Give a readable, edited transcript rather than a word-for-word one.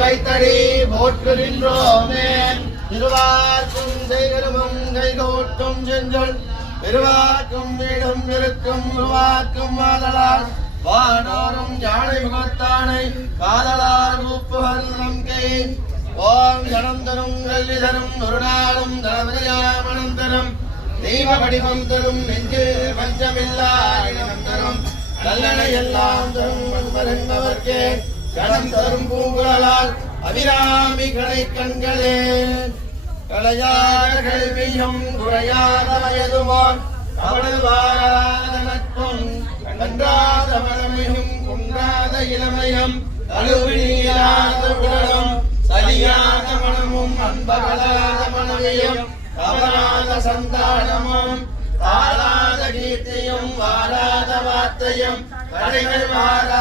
வைத்தடி போற்றுகின்றோமே திருவாக்கும் செய்கருமும் கைகோட்டும் செஞ்சொல் பெருவாக்கும் வீடும் இருக்கும் உருவாக்கும் மாதலால் வானோரும் யானை முகத்தானை காதலால் ஊப்புகள் நம்கை ஓம் ஜனம் தரும் கல்வி தரும் ஒரு நாளும் தனமனம் தரும் தெய்வ வடிவம் தரும் நெஞ்சில் பஞ்சமில்லா இனம் தரும் நல்லனை எல்லாம் தரும் என்பவர்க்கே கணம் தரும் பூங்குழலால் அபிராமி கடை கண்களே கலையாத கல்வியும் குறையாத வயதுமான் அவள் வாராத நட்பும் கன்றாத மனமையும் குன்றாத இளமையும் அழுவியாத உடலும் சலியாத மனமும் அன்பகலாத மனமையும் கவராத சந்தானமும் தாழாத கீர்த்தியும் வாராத வார்த்தையும் கடைகள் வாரா